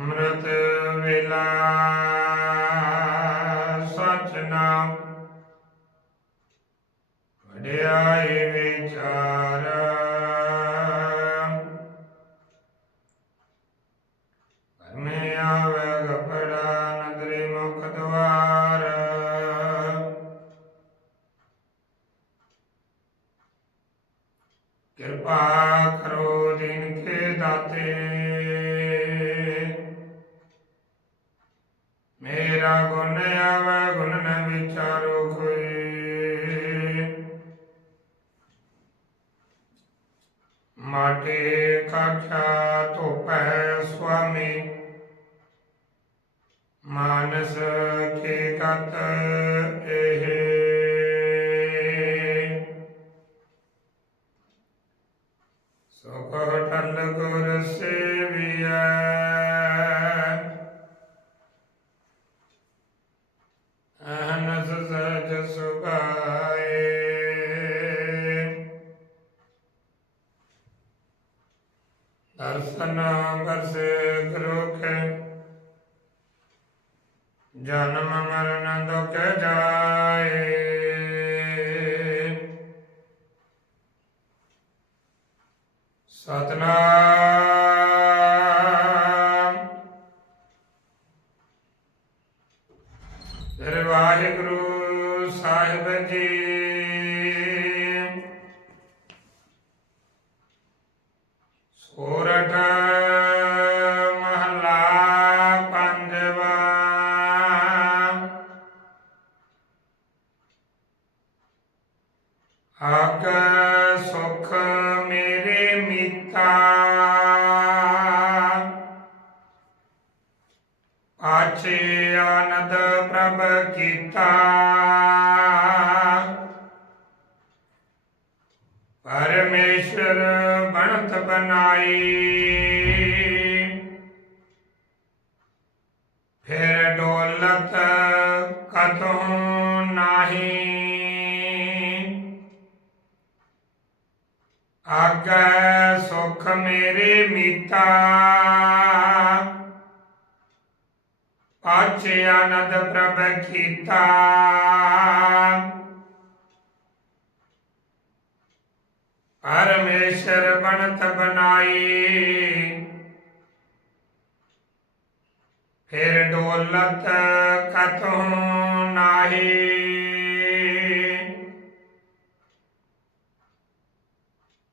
ਅੰਮ੍ਰਿਤ ਵੇਲਾ, ਸਚ ਨਾਮ। ਵਡਿਆਈ ਵਿਚਾਰ। ਕਰਮੇ ਆਵੇ ਗਪੜਾ ਨਦਰੀ ਮੁਖ ਦਵਾਰ। ਕਿਰਪਾ ਕਰੋ ਦਿਨ ਕੇ ਦਾਤੇ। ਮੇਰਾ ਗੁਣ ਆਵੇ ਗੁਣ ਨ ਵਿਚਾਰੋ ਕੋਈ। ਮਾਟੇ ਕਾਖਿਆ ਧੋਪੈ ਸੁਆਮੀ ਮਾਨਸ ਕੇ ਕਤ ਦਰਸ਼ਨ ਬਰਸ ਕਰੋਖ ਜਨਮ ਮਰਨ ਦੁਖ ਜਾਏ। ਸਤਨਾਮ। ਸ੍ਰੀ ਵਾਹਿਗੁਰੂ ਸਾਹਿਬ ਜੀ। ਆਗ ਸੁਖ ਮੇਰੇ ਮੀਤਾ ਆਛੇ ਆਨੰਦ ਪ੍ਰਭ ਕੀਤਾ। ਪਰਮੇਸ਼ਰ ਬਣਤ ਬਣਾਈ। ਫਿਰ ਡੋਲਤ ਕਤੋਂ ਨਾਹੀ। ਆਗੈ ਸੁਖ ਮੇਰੇ ਮੀਤਾ। ਪਾਛੇ ਆਨੰਦ ਪ੍ਰਭ ਕੀਤਾ। ਪਰਮੇਸ਼ਰ ਬਣਤ ਬਣਾਈ। ਫਿਰ ਡੋਲਤ ਕਤੋਂ ਨਾਹੀ।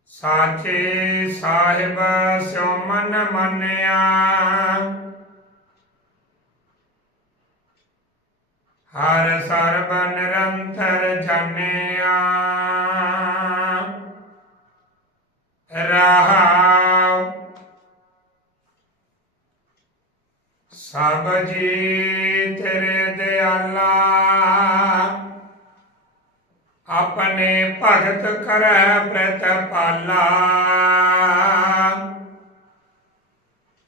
ਸਾਚੇ ਸਾਹਿਬ ਸਿਉ ਮਨ ਮੰਨਿਆ। ਹਰ ਸਰਬ ਨਿਰੰਤਰ ਜਾਣਿਆ ਰਹਾਉ। ਸਭ ਜੀ ਆਪਣੇ ਭਗਤ ਕਰੈ ਪ੍ਰਤਪਾਲਾ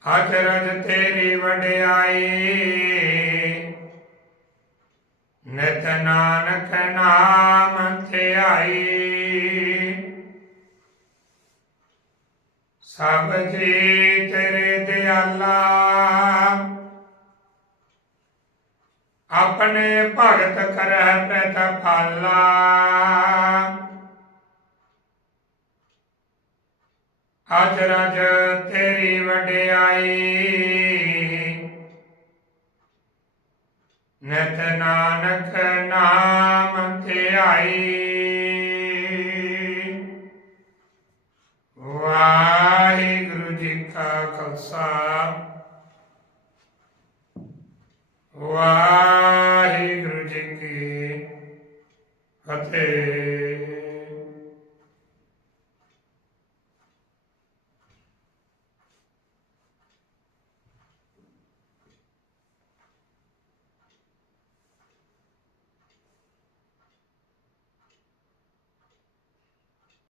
ਅਚਰਜ ਤੇਰੀ ਵਡਿਆਈ, ਨਿਤ ਨਾਨਕ ਨਾਮ ਧਿਆਈ। ਸਭ ਜੀ ਤੇਰੇ ਦਿਆਲਾ ਆਪਣੇ ਭਗਤ ਕਰੈ ਪ੍ਰਤਪਾਲਾ ਅਚਰਜ ਤੇਰੀ ਵਡਿਆਈ। ਨਿਤ ਨਾਨਕ ਨਾਮ ਧਿਆਈ। ਵਾਹਿਗੁਰੂ ਜੀ ਕਾ ਖਾਲਸਾ। ਵਾਹਿਗੁਰੂ ਜੀ ਕੀ ਫਤਿਹ।